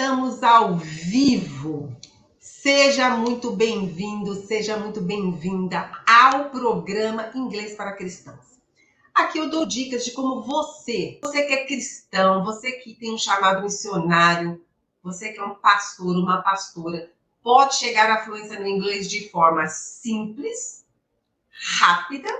Estamos ao vivo. Seja muito bem-vindo, seja muito bem-vinda ao programa Inglês para Cristãos. Aqui eu dou dicas de como você que é cristão, você que tem um chamado missionário, você que é um pastor, uma pastora, pode chegar à fluência no inglês de forma simples, rápida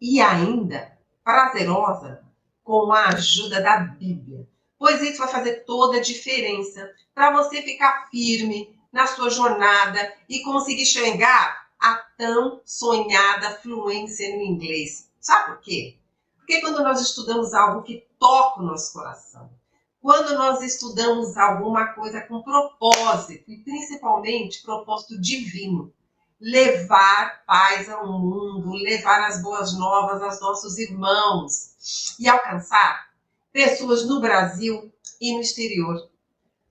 e ainda prazerosa com a ajuda da Bíblia. Pois isso vai fazer toda a diferença para você ficar firme na sua jornada e conseguir chegar à tão sonhada fluência no inglês. Sabe por quê? Porque quando nós estudamos algo que toca o nosso coração, quando nós estudamos alguma coisa com propósito, e principalmente propósito divino, levar paz ao mundo, levar as boas novas aos nossos irmãos e alcançar pessoas no Brasil e no exterior,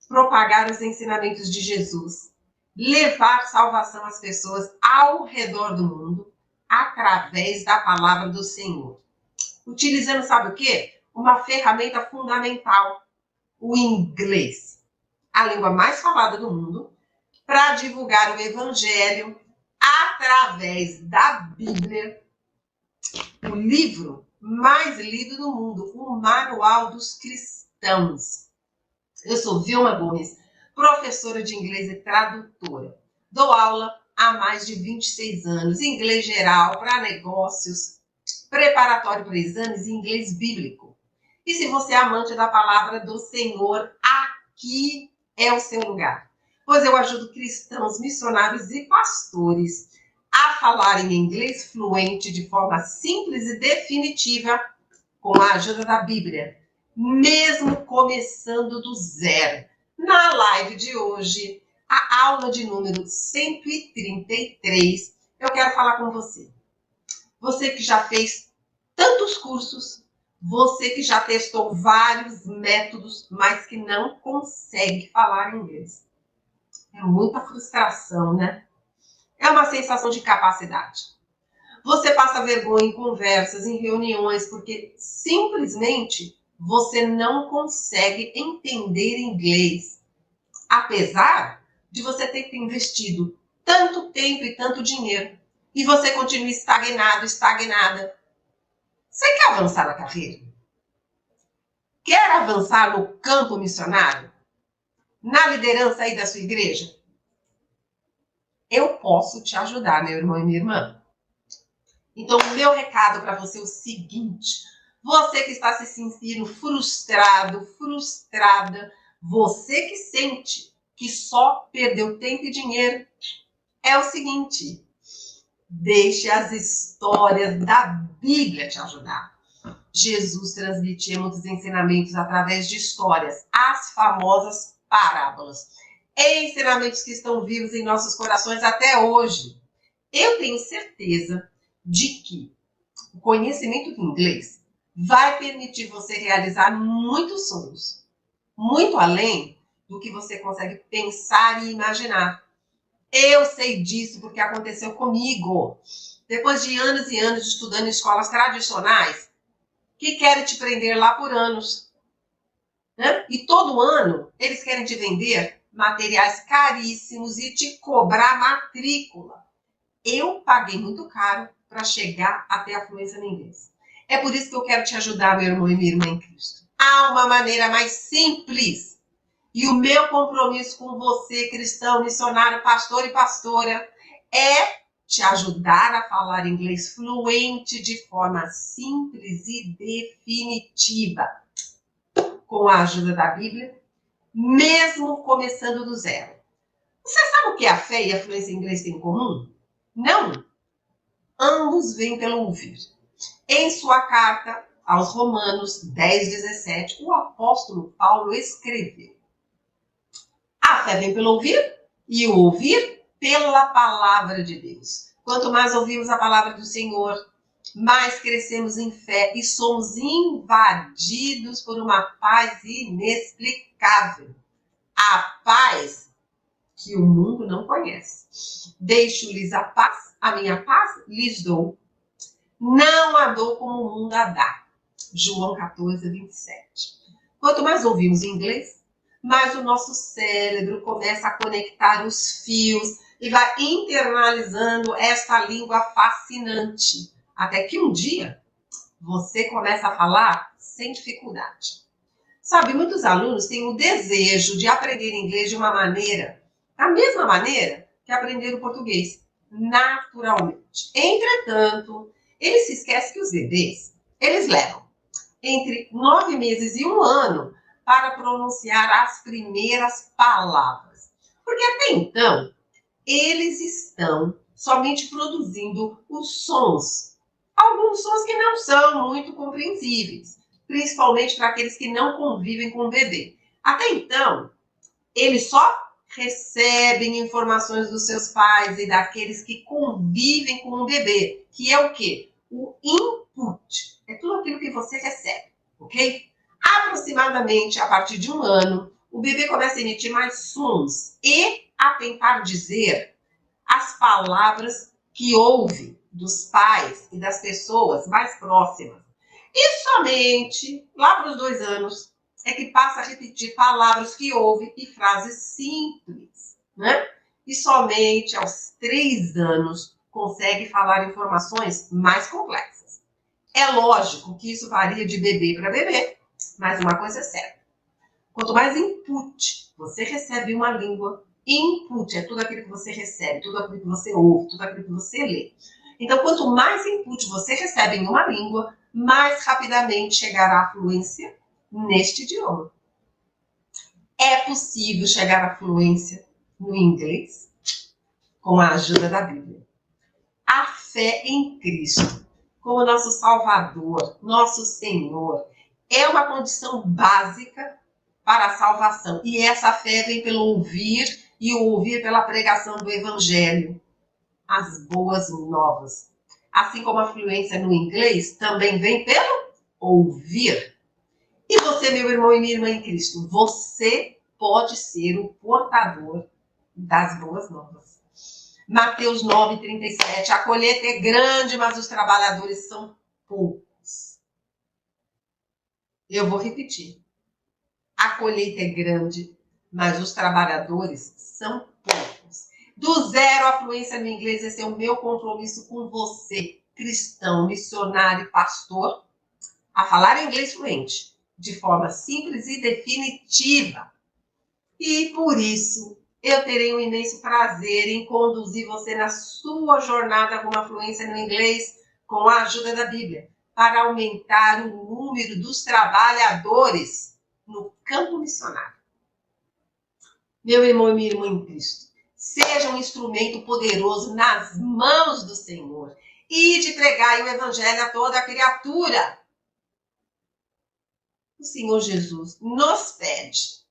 propagar os ensinamentos de Jesus, levar salvação às pessoas ao redor do mundo através da palavra do Senhor. Utilizando, sabe o quê? Uma ferramenta fundamental, o inglês, a língua mais falada do mundo, para divulgar o evangelho através da Bíblia, o livro mais lido do mundo, o Manual dos Cristãos. Eu sou Vilma Gomes, professora de inglês e tradutora. Dou aula há mais de 26 anos, inglês geral para negócios, preparatório para exames e inglês bíblico. E se você é amante da palavra do Senhor, aqui é o seu lugar. Pois eu ajudo cristãos, missionários e pastores a falarem inglês fluente de forma simples e definitiva com a ajuda da Bíblia, mesmo começando do zero. Na live de hoje, a aula de número 133, eu quero falar com você. Você que já fez tantos cursos, você que já testou vários métodos, mas que não consegue falar inglês. É muita frustração, né? É uma sensação de incapacidade. Você passa vergonha em conversas, em reuniões, porque simplesmente você não consegue entender inglês. Apesar de você ter investido tanto tempo e tanto dinheiro, e você continua estagnado, estagnada. Você quer avançar na carreira? Quer avançar no campo missionário? Na liderança aí da sua igreja? Eu posso te ajudar, meu irmão e minha irmã. Então, o meu recado para você é o seguinte: você que está se sentindo frustrado, frustrada, você que sente que só perdeu tempo e dinheiro, é o seguinte: deixe as histórias da Bíblia te ajudar. Jesus transmitia muitos ensinamentos através de histórias, as famosas parábolas. Ensinamentos que estão vivos em nossos corações até hoje. Eu tenho certeza de que o conhecimento do inglês vai permitir você realizar muitos sonhos, muito além do que você consegue pensar e imaginar. Eu sei disso porque aconteceu comigo. Depois de anos e anos estudando em escolas tradicionais, que querem te prender lá por anos, né? E todo ano eles querem te vender materiais caríssimos e te cobrar matrícula. Eu paguei muito caro para chegar até a fluência no inglês. É por isso que eu quero te ajudar, meu irmão e minha irmã em Cristo. Há uma maneira mais simples. E o meu compromisso com você, cristão, missionário, pastor e pastora, é te ajudar a falar inglês fluente de forma simples e definitiva, com a ajuda da Bíblia, mesmo começando do zero. Você sabe o que a fé e a fluência em inglês têm em comum? Não. Ambos vêm pelo ouvir. Em sua carta aos Romanos 10:17, o apóstolo Paulo escreveu: a fé vem pelo ouvir e o ouvir pela palavra de Deus. Quanto mais ouvimos a palavra do Senhor, mais crescemos em fé e somos invadidos por uma paz inexplicável. A paz que o mundo não conhece. Deixo-lhes a paz, a minha paz lhes dou. Não a dou como o mundo a dá. João 14:27. Quanto mais ouvimos inglês, mais o nosso cérebro começa a conectar os fios e vai internalizando esta língua fascinante. Até que um dia você começa a falar sem dificuldade. Sabe, muitos alunos têm o desejo de aprender inglês de uma maneira, da mesma maneira que aprenderam português, naturalmente. Entretanto, eles se esquecem que os bebês, eles levam entre 9 meses e 1 ano para pronunciar as primeiras palavras. Porque até então, eles estão somente produzindo os sons. Alguns sons que não são muito compreensíveis, principalmente para aqueles que não convivem com o bebê. Até então, eles só recebem informações dos seus pais e daqueles que convivem com o bebê, que é o quê? O input. É tudo aquilo que você recebe, ok? Aproximadamente a partir de 1 ano, o bebê começa a emitir mais sons e a tentar dizer as palavras que ouve dos pais e das pessoas mais próximas. E somente lá para os 2 anos é que passa a repetir palavras que ouve e frases simples, né? E somente aos 3 anos consegue falar informações mais complexas. É lógico que isso varia de bebê para bebê, mas uma coisa é certa. Quanto mais input você recebe em uma língua, input é tudo aquilo que você recebe, tudo aquilo que você ouve, tudo aquilo que você lê. Então, quanto mais input você recebe em uma língua, mais rapidamente chegará à fluência neste idioma. É possível chegar à fluência no inglês com a ajuda da Bíblia. A fé em Cristo, como nosso Salvador, nosso Senhor, é uma condição básica para a salvação. E essa fé vem pelo ouvir e o ouvir pela pregação do Evangelho, as boas novas. Assim como a fluência no inglês também vem pelo ouvir. E você, meu irmão e minha irmã em Cristo, você pode ser o portador das boas novas. Mateus 9:37, a colheita é grande, mas os trabalhadores são poucos. Eu vou repetir. A colheita é grande, mas os trabalhadores são poucos. Do zero à fluência no inglês, esse é o meu compromisso com você, cristão, missionário, pastor, a falar inglês fluente, de forma simples e definitiva. E por isso, eu terei um imenso prazer em conduzir você na sua jornada com uma fluência no inglês com a ajuda da Bíblia, para aumentar o número dos trabalhadores no campo missionário. Meu irmão e minha irmã em Cristo, seja um instrumento poderoso nas mãos do Senhor e de pregar o Evangelho a toda a criatura. O Senhor Jesus nos pede: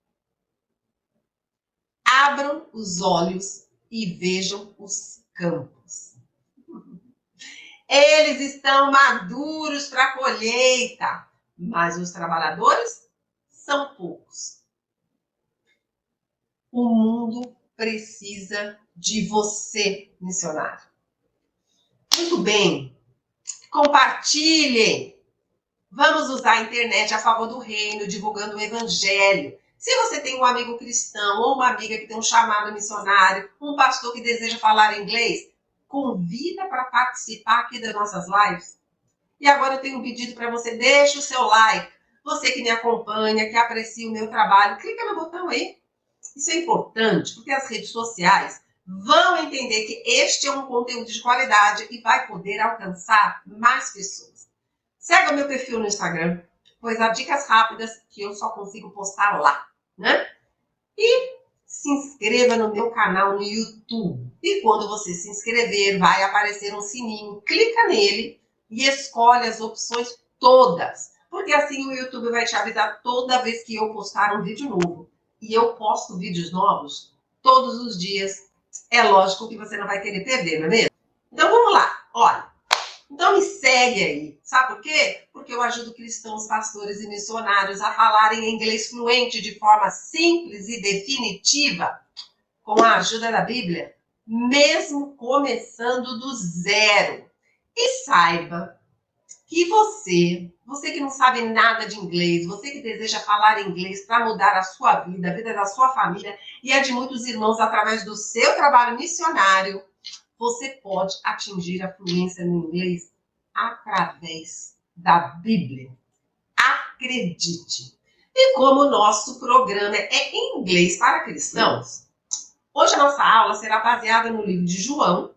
abram os olhos e vejam os campos. Eles estão maduros para a colheita, mas os trabalhadores são poucos. O mundo precisa de você, missionário. Muito bem. Compartilhem. Vamos usar a internet a favor do reino, divulgando o evangelho. Se você tem um amigo cristão ou uma amiga que tem um chamado missionário, um pastor que deseja falar inglês, convida para participar aqui das nossas lives. E agora eu tenho um pedido para você, deixa o seu like. Você que me acompanha, que aprecia o meu trabalho, clica no botão aí. Isso é importante, porque as redes sociais vão entender que este é um conteúdo de qualidade e vai poder alcançar mais pessoas. Segue o meu perfil no Instagram, pois há dicas rápidas que eu só consigo postar lá, né? E se inscreva no meu canal no YouTube. E quando você se inscrever, vai aparecer um sininho. Clica nele e escolhe as opções todas. Porque assim o YouTube vai te avisar toda vez que eu postar um vídeo novo. E eu posto vídeos novos todos os dias. É lógico que você não vai querer perder, não é mesmo? Então vamos lá, olha. Então me segue aí. Sabe por quê? Porque eu ajudo cristãos, pastores e missionários a falarem inglês fluente de forma simples e definitiva, com a ajuda da Bíblia, mesmo começando do zero. E saiba que você Você que não sabe nada de inglês, você que deseja falar inglês para mudar a sua vida, a vida da sua família e a de muitos irmãos através do seu trabalho missionário, você pode atingir a fluência no inglês através da Bíblia. Acredite! E como o nosso programa é em inglês para cristãos, hoje a nossa aula será baseada no livro de João,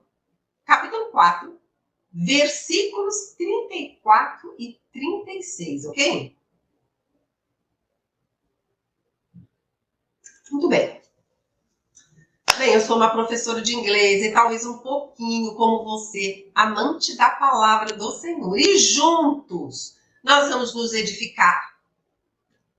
capítulo 4, versículos 34 e 36, ok? Muito bem. Bem, eu sou uma professora de inglês e talvez um pouquinho como você, amante da palavra do Senhor. E juntos nós vamos nos edificar,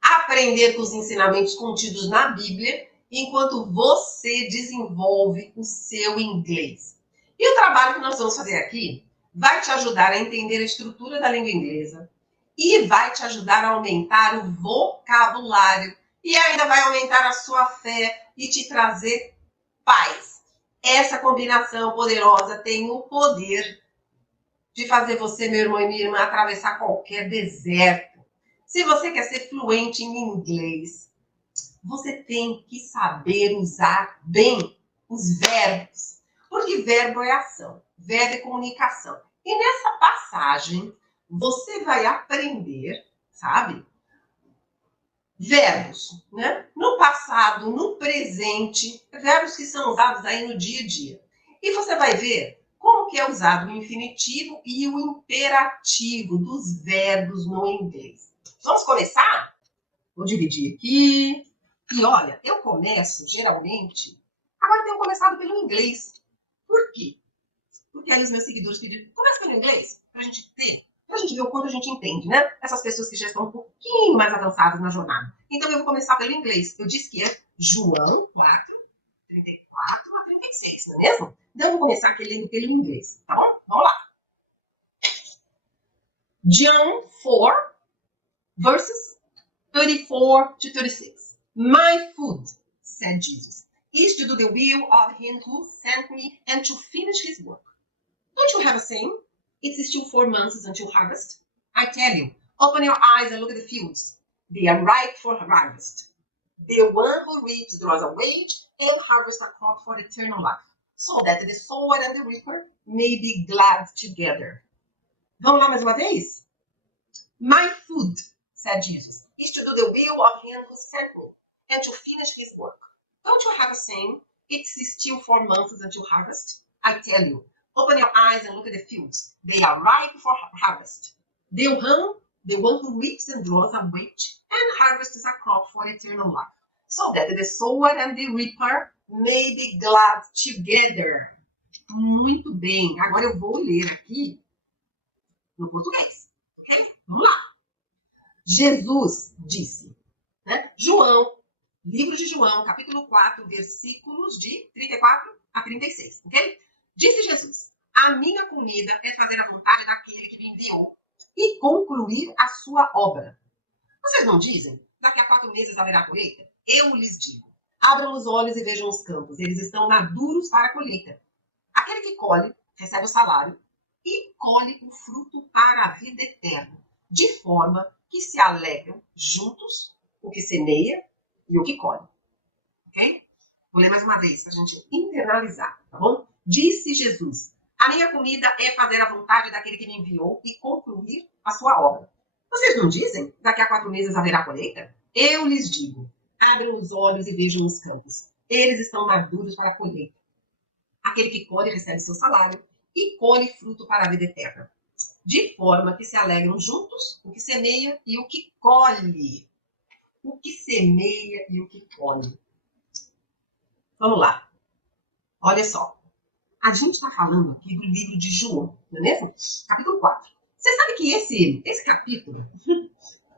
aprender com os ensinamentos contidos na Bíblia, enquanto você desenvolve o seu inglês. E o trabalho que nós vamos fazer aqui vai te ajudar a entender a estrutura da língua inglesa e vai te ajudar a aumentar o vocabulário e ainda vai aumentar a sua fé e te trazer paz. Essa combinação poderosa tem o poder de fazer você, meu irmão e minha irmã, atravessar qualquer deserto. Se você quer ser fluente em inglês, você tem que saber usar bem os verbos. Porque verbo é ação, verbo é comunicação. E nessa passagem, você vai aprender, sabe? Verbos, né? No passado, no presente, verbos que são usados aí no dia a dia. E você vai ver como que é usado o infinitivo e o imperativo dos verbos no inglês. Vamos começar? Vou dividir aqui. E olha, eu começo geralmente... Agora eu tenho começado pelo inglês. Por quê? Porque aí os meus seguidores pediram, começa pelo inglês, pra gente ver o quanto a gente entende, né? Essas pessoas que já estão um pouquinho mais avançadas na jornada. Então eu vou começar pelo inglês. Eu disse que é João 4, 34 a 36, não é mesmo? Então eu vou começar aqui lendo pelo inglês, tá bom? Vamos lá. John 4, verses 34 to 36. My food, said Jesus, is to do the will of him who sent me and to finish his work. Don't you have a saying? It's still 4 months until harvest. I tell you, open your eyes and look at the fields. They are ripe for harvest. The one who reaps draws a wage and harvests a crop for eternal life, so that the sower and the reaper may be glad together. Vamos lá mais uma vez? My food, said Jesus, is to do the will of him who sent me and to finish his work. Don't you have a saying? It's still 4 months until harvest. I tell you, open your eyes and look at the fields. They are ripe for harvest. The one who reaps and draws a wage and harvests a crop for eternal life, so that the sower and the reaper may be glad together. Muito bem. Agora eu vou ler aqui no português. Ok? Vamos lá. Jesus disse, né? João, livro de João, capítulo 4, versículos de 34 a 36. Ok? Disse Jesus, a minha comida é fazer a vontade daquele que me enviou e concluir a sua obra. Vocês não dizem? Daqui a 4 meses haverá colheita? Eu lhes digo, abram os olhos e vejam os campos, eles estão maduros para a colheita. Aquele que colhe, recebe o salário e colhe o fruto para a vida eterna, de forma que se alegram juntos o que semeia e o que colhe. Ok? Vou ler mais uma vez para a gente internalizar, tá bom? Disse Jesus, a minha comida é fazer a vontade daquele que me enviou e concluir a sua obra. Vocês não dizem? Daqui a 4 meses haverá colheita? Eu lhes digo, abram os olhos e vejam os campos. Eles estão maduros para a colheita. Aquele que colhe recebe seu salário e colhe fruto para a vida eterna. De forma que se alegram juntos o que semeia e o que colhe. O que semeia e o que colhe. Vamos lá. Olha só. A gente está falando aqui do livro de João, não é mesmo? Capítulo 4. Você sabe que esse capítulo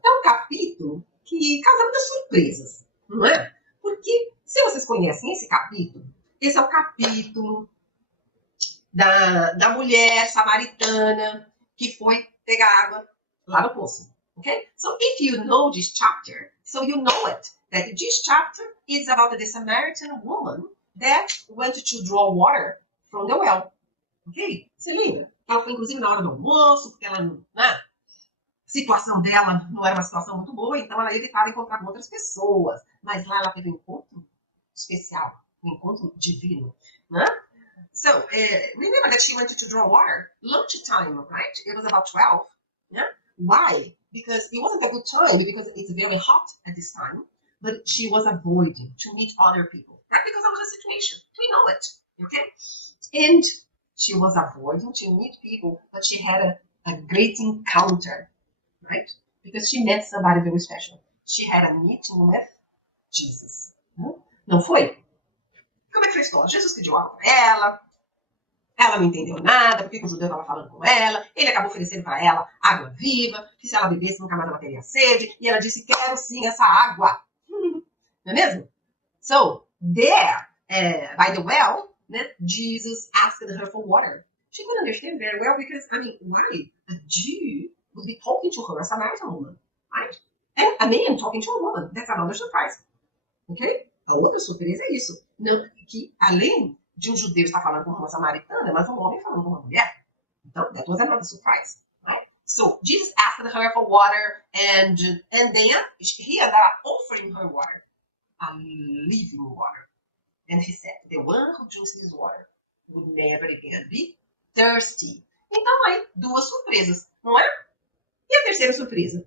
é um capítulo que causa muitas surpresas, não é? Porque, se vocês conhecem esse capítulo, esse é o capítulo da mulher samaritana que foi pegar água lá no poço. Okay? So, if you know this chapter, so you know it, that this chapter is about the Samaritan woman that went to draw water from the well. Ok? Você lembra? Ela foi, inclusive, na hora do almoço, porque ela não... situação dela não era uma situação muito boa, então ela evitava encontrar com outras pessoas. Mas lá ela teve um encontro especial, um encontro divino, né? So, remember that she wanted to draw water. Lunchtime, right? It was about 12. Yeah? Why? Because it wasn't a good time, because it's very hot at this time. But she was avoiding to meet other people, right? Because of the situation. We know it, okay? And she was avoiding to meet people, but she had a great encounter, right? Because she met somebody very special. She had a meeting with Jesus. Não foi? Como é que foi a história? Jesus pediu água para ela não entendeu nada, porque o judeu estava falando com ela, ele acabou oferecendo para ela água viva, que se ela bebesse nunca mais ela teria sede, e ela disse, quero sim essa água. Não é mesmo? So, there, by the well, né, Jesus asked her for water. She didn't understand very well because, I mean, why? A Jew would be talking to her, a Samaritan woman, right? And a man talking to a woman. That's another surprise. Ok? A outra surpresa é isso. Não, que além de um judeu estar falando com uma samaritana, mas um homem falando com uma mulher. Então, that was another surprise. Right? So, Jesus asked her for water, and then he ended up offering her water, a living water. And he said, the one who drinks this water will never again be thirsty. Então, aí, duas surpresas, não é? E a terceira surpresa?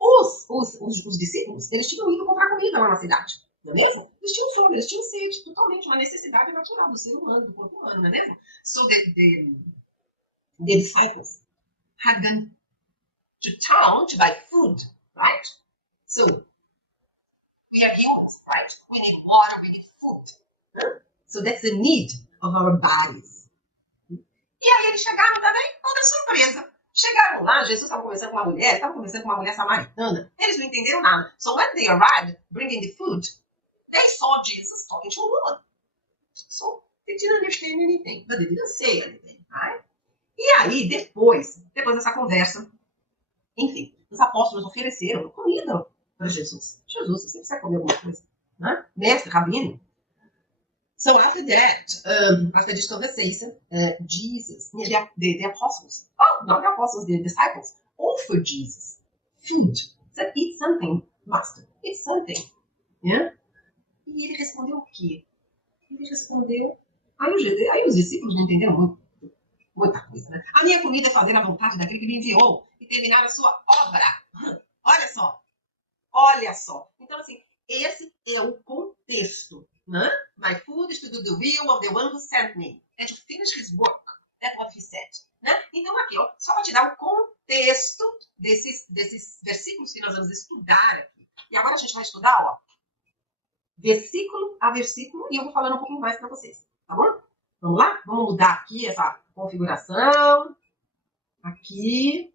Os discípulos, eles tinham ido comprar comida lá na cidade, não é mesmo? Eles tinham fome, eles tinham sede, totalmente uma necessidade natural do ser humano, do corpo humano, não é mesmo? So the disciples had gone to town to buy food, right? So we are humans, right? We need water, we need food. So that's the need of our bodies. E aí eles chegaram também, outra surpresa. Chegaram lá, Jesus estava conversando com uma mulher samaritana. Eles não entenderam nada. So when they arrived, bringing the food, they saw Jesus talking to a woman. So they didn't understand anything, but they didn't say anything, right? E aí, depois dessa conversa, enfim, os apóstolos ofereceram comida para Jesus. Jesus, você precisa comer alguma coisa, né? Mestre, rabino. So after that, after this conversation, Jesus, the apostles, not the apostles, the disciples, offered Jesus food. Said, eat something, master, eat something. Yeah? E ele respondeu o quê? Ele respondeu... Aí os discípulos não entenderam muita coisa, né? A minha comida é fazer a vontade daquele que me enviou e terminar a sua obra. Olha só. Então, assim, esse é o contexto, né? My food is to do the will of the one who sent me and to finish his work. That's what he said. Né? Então, aqui, ó, só para te dar o contexto desses versículos que nós vamos estudar aqui. E agora a gente vai estudar, ó, versículo a versículo, e eu vou falando um pouquinho mais para vocês, tá bom? Vamos lá? Vamos mudar aqui essa configuração. Aqui.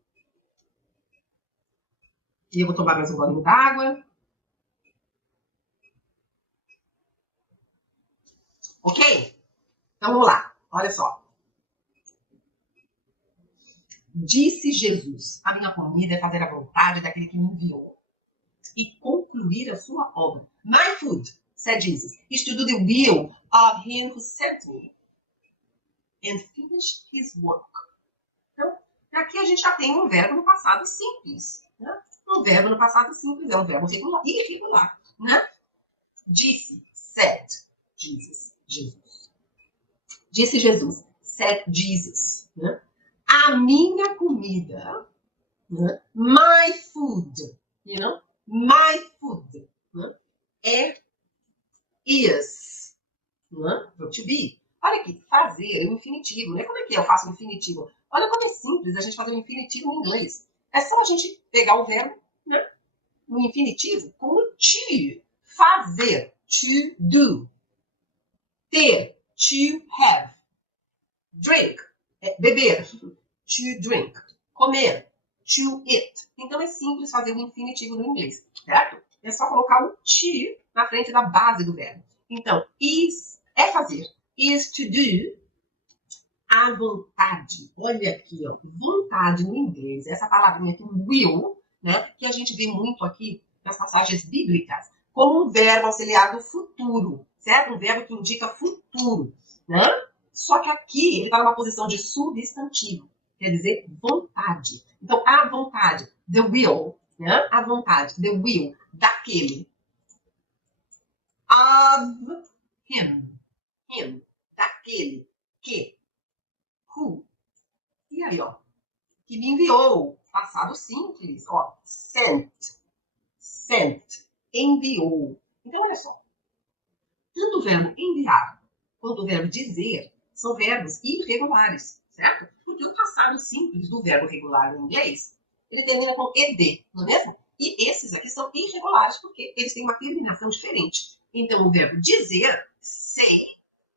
E eu vou tomar mais um golinho d'água. Ok? Então vamos lá. Olha só. Disse Jesus, a minha comida é fazer a vontade daquele que me enviou e concluir a sua obra. My food, said Jesus, is to do the will of him who sent me and finish his work. Então, aqui a gente já tem um verbo no passado simples. Né? Um verbo no passado simples é um verbo irregular. Né? Disse, said, Jesus. Disse Jesus, said Jesus. Né? A minha comida, né? My food, you know? My food, né? Is, né? To be. Olha aqui, fazer, o infinitivo, né? Como é que eu faço o infinitivo? Olha como é simples a gente fazer o infinitivo em inglês. É só a gente pegar o verbo, né? No infinitivo, como to, fazer, to do, ter, to have, drink, beber, to drink, comer, to eat. Então é simples fazer o infinitivo no inglês, certo? É só colocar o to na frente da base do verbo. Então, is é fazer, is to do, a vontade. Olha aqui, ó, vontade no inglês, essa palavrinha aqui, will, né, que a gente vê muito aqui nas passagens bíblicas, como um verbo auxiliar do futuro, certo? Um verbo que indica futuro, né? Só que aqui ele está numa posição de substantivo. quer dizer vontade. Então, a vontade, the will, né? A vontade, the will, daquele. Of him, daquele que, who. E aí, ó, que me enviou, passado simples, ó, sent, enviou. Então, olha só, tanto o verbo enviar quanto o verbo dizer são verbos irregulares, certo? Porque o passado simples do verbo regular no inglês, ele termina com ed, não é mesmo? E esses aqui são irregulares porque eles têm uma terminação diferente. Então, o verbo dizer, say,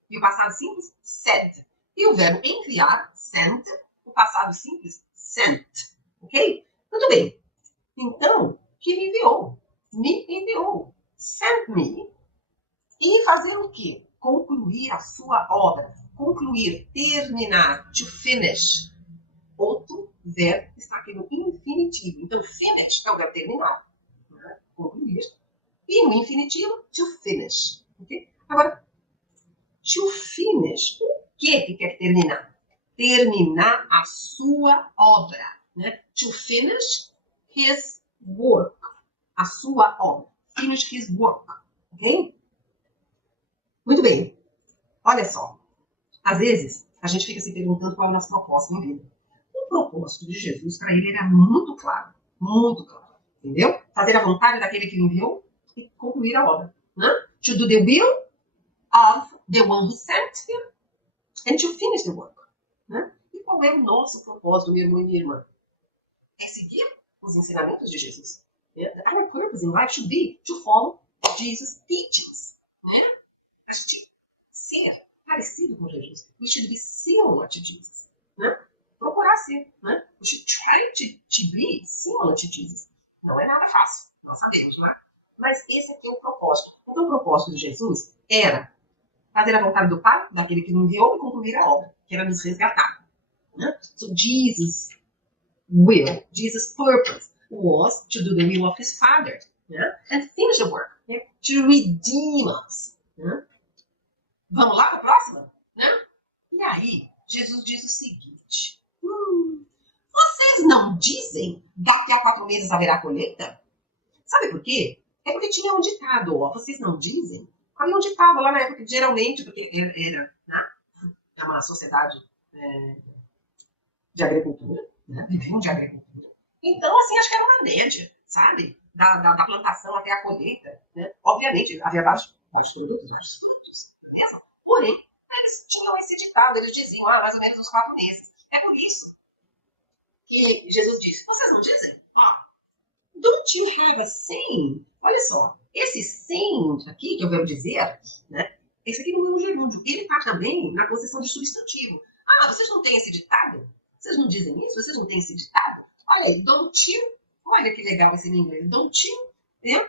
e o passado simples, said. E o verbo enviar, sent, o passado simples, sent. Ok? Muito bem. Então, que me enviou, sent me. E fazer o quê? Concluir a sua obra. Concluir, terminar, to finish. Outro verbo está aqui no infinitivo. Então, finish é o verbo terminar, né? Concluir. E no infinitivo, to finish. Okay? Agora, to finish, o que quer terminar? Terminar a sua obra. Né? To finish his work. A sua obra. Finish his work. Ok? Muito bem. Olha só. Às vezes, a gente fica se perguntando qual é o nosso propósito na vida. O propósito de Jesus, para ele, era muito claro. Muito claro. Entendeu? Fazer a vontade daquele que o enviou e concluir a obra. Né? To do the will of the one who sent him and to finish the work. Né? E qual é o nosso propósito, meu irmão e minha irmã? É seguir os ensinamentos de Jesus. Our purpose in life should be to follow Jesus' teachings. Né? A gente ser parecido com Jesus. We should be similar to Jesus. Né? Procurar ser. Né? We should try to be similar to Jesus. Não é nada fácil, nós sabemos, né? Mas esse aqui é o propósito. Então, o propósito de Jesus era fazer a vontade do Pai, daquele que nos enviou, e concluir a obra, que era nos resgatar. Né? So, Jesus' will, Jesus' purpose was to do the will of his Father, né? And finish the work, né? To redeem us. Né? Vamos lá para a próxima? Né? E aí, Jesus diz o seguinte: vocês não dizem daqui a 4 meses haverá colheita? Sabe por quê? É porque tinha um ditado, ó, vocês não dizem? Havia um ditado lá na época, geralmente, porque era né, uma sociedade de agricultura, né? Viviam de agricultura. Então, assim, acho que era uma média, sabe? Da plantação até a colheita. Né? Obviamente, havia vários produtos, vários frutos, não é mesmo? Porém, eles tinham esse ditado, eles diziam, mais ou menos uns 4 meses. É por isso que Jesus disse, vocês não dizem? Don't you have a saying? Olha só, esse saying aqui, que eu vou dizer, né? Esse aqui não é um gerúndio, ele está também na posição de substantivo. Vocês não têm esse ditado? Vocês não dizem isso? Vocês não têm esse ditado? Olha aí, don't you? Olha que legal esse em inglês, don't you? Né?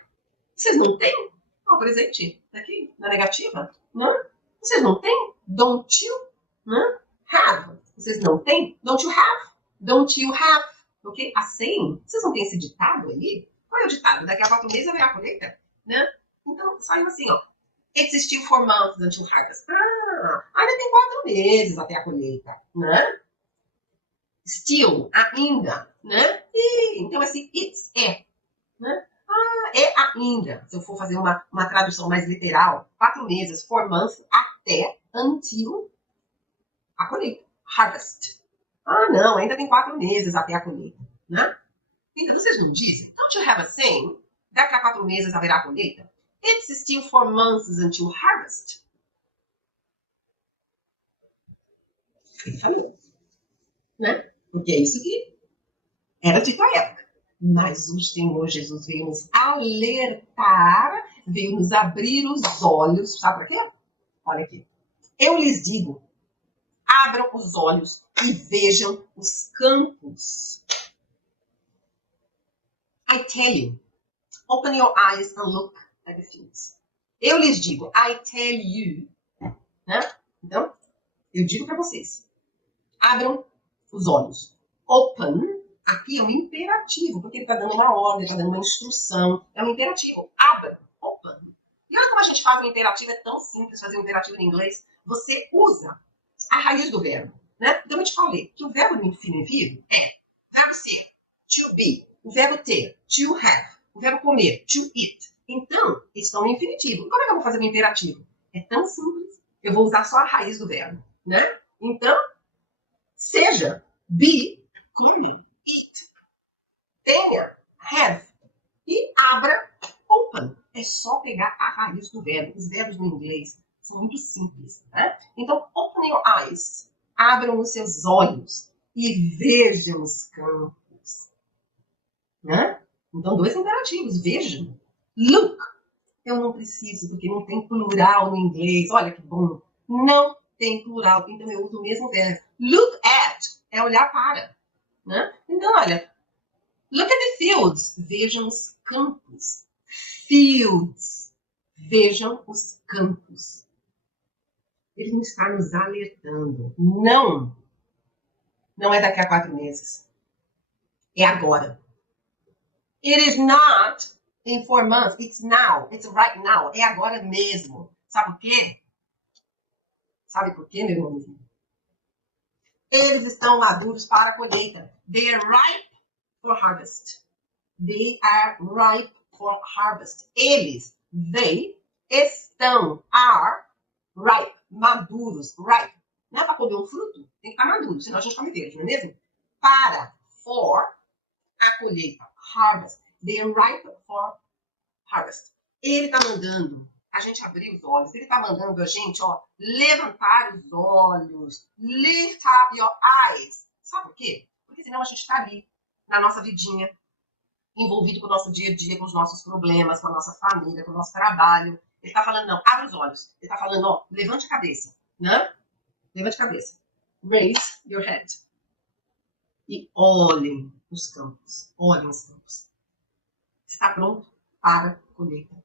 Vocês não têm? Presente, aqui, na negativa, né? Vocês não têm? Don't you? Né? Have. Vocês não têm? Don't you have? Don't you have? Ok? A saying. Vocês não têm esse ditado aí? Qual é o ditado? Daqui a 4 meses haverá colheita, né? Então, saiu assim, ó. It's still 4 months until harvest. Ainda tem 4 meses até a colheita, né? Still, ainda, né? Então, esse it's é, né? É ainda. Se eu for fazer uma tradução mais literal, 4 meses, 4 months, até, until a colheita. Harvest. Não, ainda tem 4 meses até a colheita, né? Então, vocês não dizem? Don't you have a saying? Daqui a 4 meses haverá a colheita? It's still 4 months until harvest. Né? Porque é isso que era dito à época. Mas o Senhor Jesus veio nos alertar, veio nos abrir os olhos. Sabe por quê? Olha aqui. Eu lhes digo, abram os olhos e vejam os campos. I tell you, open your eyes and look at the fields. Eu lhes digo, I tell you. Né? Então, eu digo para vocês, abram os olhos. Open, aqui é um imperativo, porque ele está dando uma ordem, está dando uma instrução. É um imperativo. Abra, open. E olha como a gente faz um imperativo, é tão simples fazer um imperativo em inglês. Você usa a raiz do verbo. Né? Então, eu te falei que o verbo no infinitivo é verbo ser, to be, o verbo ter, to have, o verbo comer, to eat. Então, eles estão no infinitivo. Como é que eu vou fazer o imperativo? É tão simples. Eu vou usar só a raiz do verbo, né? Então, seja, be, come, eat, tenha, have, e abra, open. É só pegar a raiz do verbo. Os verbos no inglês são muito simples, né? Então, open your eyes. Abram os seus olhos e vejam os campos, né? Então, dois imperativos. Vejam. Look. Eu não preciso, porque não tem plural no inglês. Olha que bom. Não tem plural, então eu uso o mesmo verbo. Look at é olhar para, né? Então, olha. Look at the fields. Vejam os campos. Fields. Vejam os campos. Ele não está nos alertando. Não. Não é daqui a 4 meses. É agora. It is not in 4 months. It's now. It's right now. É agora mesmo. Sabe por quê? Sabe por quê, meu irmão? Eles estão maduros para a colheita. They are ripe for harvest. They are ripe for harvest. Eles, they, estão, are, ripe, maduros, ripe. Não é para comer um fruto? Tem que estar maduro, senão a gente come verde, não é mesmo? Para, for, a colheita, harvest. They are ripe for harvest. Ele está mandando a gente abrir os olhos. Ele está mandando a gente, ó, levantar os olhos. Lift up your eyes. Sabe por quê? Porque senão a gente está ali, na nossa vidinha, envolvido com o nosso dia a dia, com os nossos problemas, com a nossa família, com o nosso trabalho. Ele está falando, não, abre os olhos. Ele está falando, ó, levante a cabeça, né? Levante a cabeça. Raise your head. E olhem os campos. Olhem os campos. Está pronto para a colheita.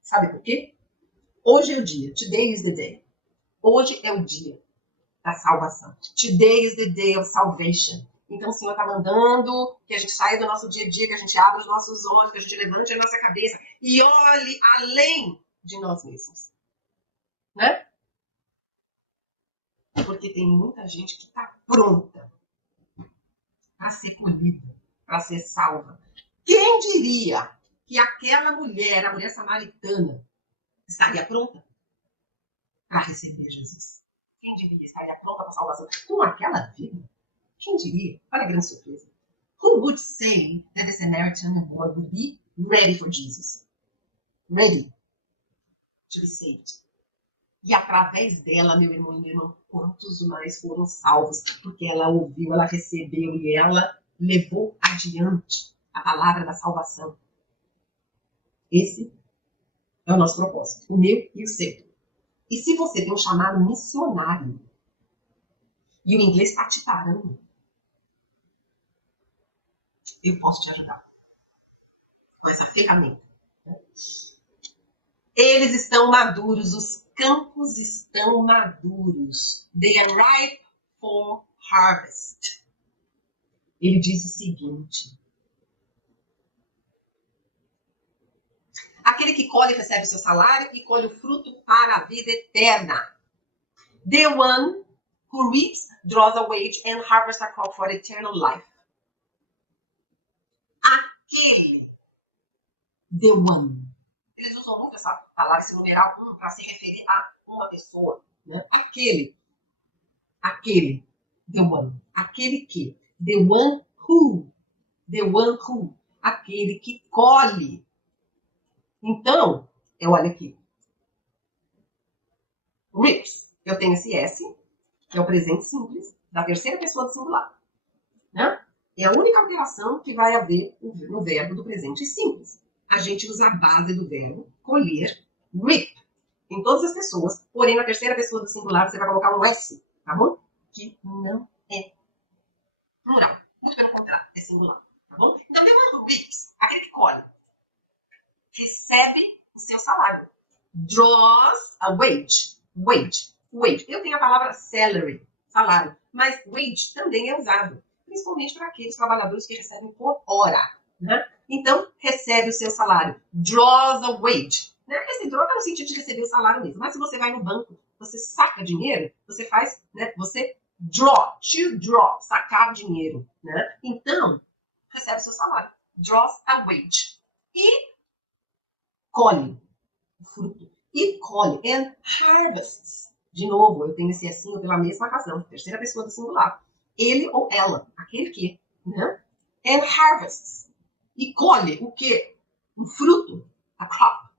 Sabe por quê? Hoje é o dia. Today is the day. Hoje é o dia da salvação. Today is the day of salvation. Então o Senhor está mandando que a gente saia do nosso dia a dia, que a gente abra os nossos olhos, que a gente levante a nossa cabeça e olhe além de nós mesmos. Né? Porque tem muita gente que está pronta para ser colhida, para ser salva. Quem diria que aquela mulher, a mulher samaritana, estaria pronta para receber Jesus? Quem diria estaria pronta para a salvação com aquela vida? Quem diria? Olha a grande surpresa. Who would say that the Samaritan woman would be ready for Jesus? Ready to be saved. E através dela, meu irmão e minha irmã, quantos mais foram salvos? Porque ela ouviu, ela recebeu e ela levou adiante a palavra da salvação. Esse é o nosso propósito, o meu e o seu. E se você tem um chamado missionário e o inglês está te parando, eu posso te ajudar com essa ferramenta. Eles estão maduros, os campos estão maduros. They are ripe for harvest. Ele diz o seguinte: aquele que colhe recebe o seu salário e colhe o fruto para a vida eterna. The one who reaps draws a wage and harvests a crop for eternal life. Aquele. The one. Eles usam muito essa palavra, esse numeral 1, para se referir a uma pessoa. Né? Aquele. The one. Aquele que. The one who. Aquele que colhe. Então, olha aqui. Reaps. Eu tenho esse S, que é o presente simples, da terceira pessoa do singular. Né? É a única alteração que vai haver no verbo do presente simples. A gente usa a base do verbo colher, reap, em todas as pessoas, porém na terceira pessoa do singular você vai colocar um S, tá bom? Que não é plural. Muito pelo contrário, é singular, tá bom? Então, the one who reaps, aquele que colhe, recebe o seu salário. Draws a wage. Eu tenho a palavra salary, salário, mas wage também é usado, principalmente para aqueles trabalhadores que recebem por hora. Né? Então, recebe o seu salário. Draws a wage. Né? Esse draw está no sentido de receber o salário mesmo. Mas se você vai no banco, você saca dinheiro, você faz, né? Você Draw, to draw, sacar dinheiro, né? Então, recebe seu salário. Draws a wage. E colhe o fruto. E colhe. And harvests. De novo, eu tenho esse assim pela mesma razão. Terceira pessoa do singular. Ele ou ela. Aquele que. Né? And harvests. E colhe o quê? Um fruto. A crop.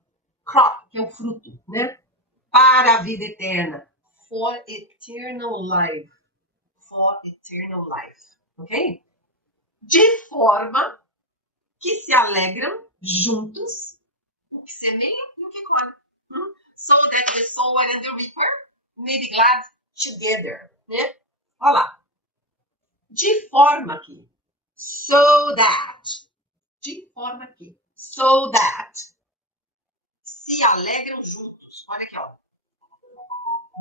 Crop, que é o fruto, né? Para a vida eterna. For eternal life. For eternal life. Ok? De forma que se alegram juntos o que semeia e o que colhe. So that the sower and the reaper may be glad together. Né? Olha lá. De forma que. So that. De forma que. So that. Se alegram juntos. Olha aqui, ó.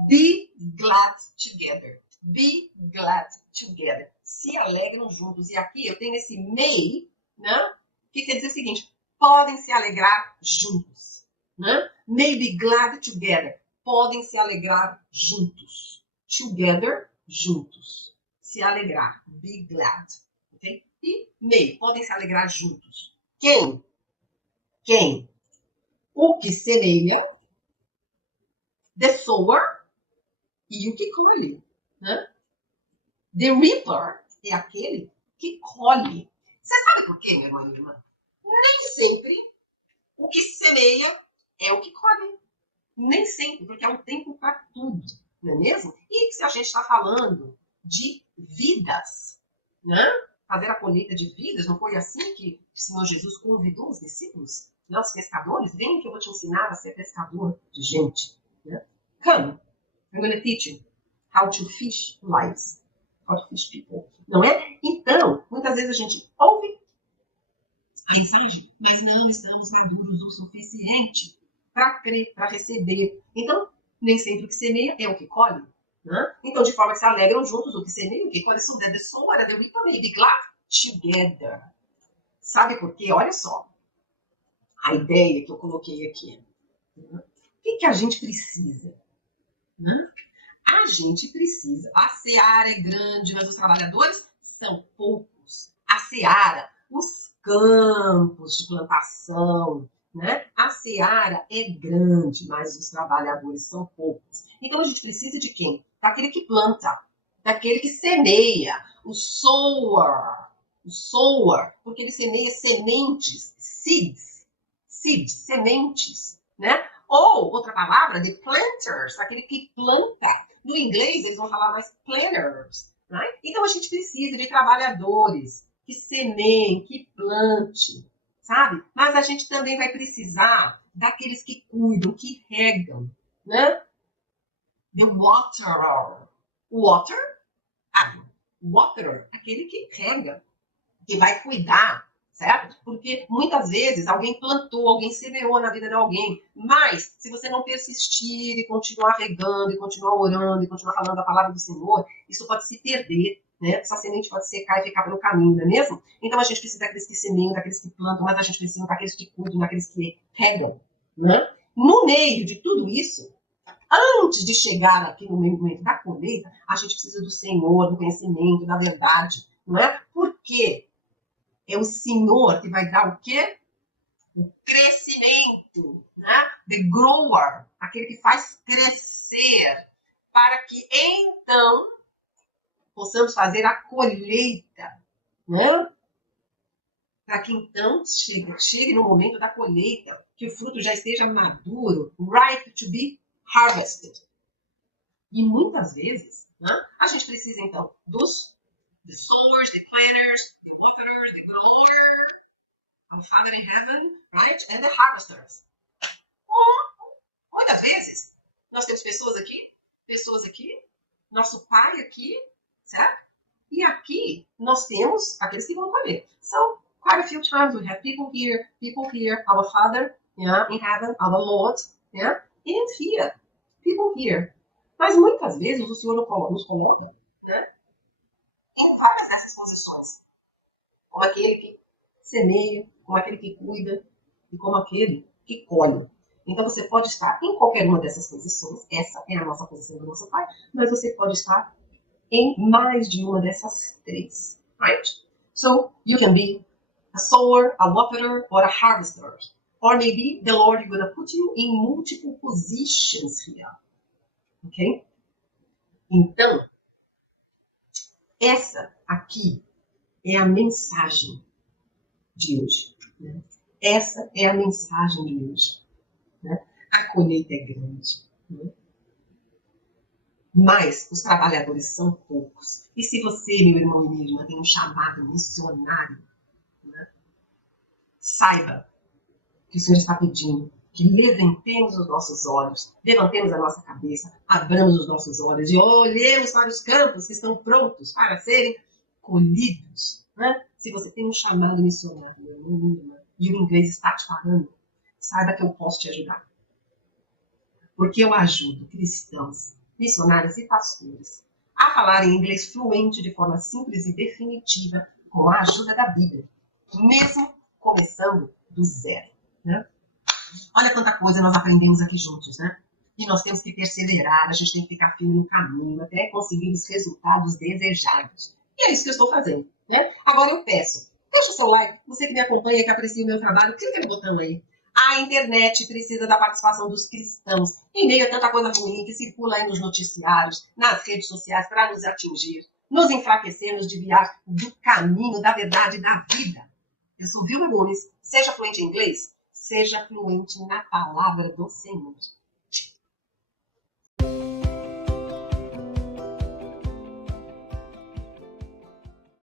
Be glad together. Be glad together. Se alegram juntos. E aqui eu tenho esse may, né? Que quer dizer o seguinte: podem se alegrar juntos. Né? May be glad together. Podem se alegrar juntos. Together, juntos. Se alegrar. Be glad. Okay? E may. Podem se alegrar juntos. Quem? Quem? O que semeia. The sower. E o que colhe, né? The reaper é aquele que colhe. Você sabe por quê, minha irmã e minha irmã? Nem sempre o que semeia é o que colhe. Nem sempre, porque há um tempo para tudo, não é mesmo? E se a gente está falando de vidas, né? Fazer a colheita de vidas, não foi assim que o Senhor Jesus convidou os discípulos, né? Os pescadores? Vem que eu vou te ensinar a ser pescador de gente. Né? Come. I'm going to teach you how to fish lives, how to fish people. Não é? Então, muitas vezes a gente ouve a mensagem, mas não estamos maduros o suficiente para crer, para receber. Então, nem sempre o que semeia é o que colhe. Né? Então, de forma que se alegram juntos o que semeia e o que colhe. So that the sower and the reaper may be glad together. Sabe por quê? Olha só a ideia que eu coloquei aqui. O que a gente precisa? A gente precisa. A seara é grande, mas os trabalhadores são poucos. A seara, os campos de plantação, né? A seara é grande, mas os trabalhadores são poucos. Então a gente precisa de quem? Daquele que planta, daquele que semeia, o sower, porque ele semeia sementes, seeds, sementes, né? Ou, outra palavra, the planters, aquele que planta. No inglês, eles vão falar mais planters. Né? Então, a gente precisa de trabalhadores que semeiem, que plante, sabe? Mas a gente também vai precisar daqueles que cuidam, que regam, né? The waterer. Water, água. Waterer, aquele que rega, que vai cuidar, certo? Porque muitas vezes alguém plantou, alguém semeou na vida de alguém, mas se você não persistir e continuar regando, e continuar orando, e continuar falando a palavra do Senhor, isso pode se perder, né? Essa semente pode secar e ficar pelo caminho, não é mesmo? Então a gente precisa daqueles que semeiam, daqueles que plantam, mas a gente precisa daqueles que cuidam, daqueles que regam, né? No meio de tudo isso, antes de chegar aqui no momento da colheita, a gente precisa do Senhor, do conhecimento, da verdade, não é? Porque é o Senhor que vai dar o quê? O crescimento, né? The grower, aquele que faz crescer, para que então possamos fazer a colheita, né? Para que então chegue no momento da colheita, que o fruto já esteja maduro, ripe to be harvested. E muitas vezes, né, a gente precisa então dos the sowers, the planters, the waterers, the growers, our Father in Heaven, right? And the harvesters. Muitas vezes, nós temos pessoas aqui, nosso pai aqui, certo? E aqui nós temos aqueles que vão colher. So, quite a few times we have people here, our Father, yeah, in Heaven, our Lord, yeah, and here, people here. Mas muitas vezes o Senhor nos coloca, né, em várias dessas posições. Como aquele que semeia, como aquele que cuida e como aquele que colhe. Então você pode estar em qualquer uma dessas posições. Essa é a nossa posição do nosso Pai. Mas você pode estar em mais de uma dessas três, right? So, you can be a sower, a waterer, or a harvester. Or maybe the Lord is going to put you in multiple positions here. Ok? Então, essa aqui é a mensagem de hoje. Né? Essa é a mensagem de hoje. Né? A colheita é grande. Né? Mas os trabalhadores são poucos. E se você, meu irmão e minha irmã, tem um chamado missionário, né? Saiba que o Senhor está pedindo que levantemos os nossos olhos, levantemos a nossa cabeça, abramos os nossos olhos e olhemos para os campos que estão prontos para serem colhidos. Né? Se você tem um chamado missionário, meu irmão, minha irmã, e o inglês está te falando, saiba que eu posso te ajudar. Porque eu ajudo cristãos, missionários e pastores a falar em inglês fluente de forma simples e definitiva com a ajuda da Bíblia, mesmo começando do zero. Né? Olha quanta coisa nós aprendemos aqui juntos, né? E nós temos que perseverar, a gente tem que ficar firme no caminho até conseguir os resultados desejados. E é isso que eu estou fazendo, né? Agora eu peço, deixa o seu like, você que me acompanha, que aprecia o meu trabalho, clica no botão aí. A internet precisa da participação dos cristãos, em meio a tanta coisa ruim que circula aí nos noticiários, nas redes sociais, para nos atingir, nos enfraquecer, nos desviar do caminho, da verdade, da vida. Eu sou Vilma Nunes, seja fluente em inglês, seja fluente na palavra do Senhor.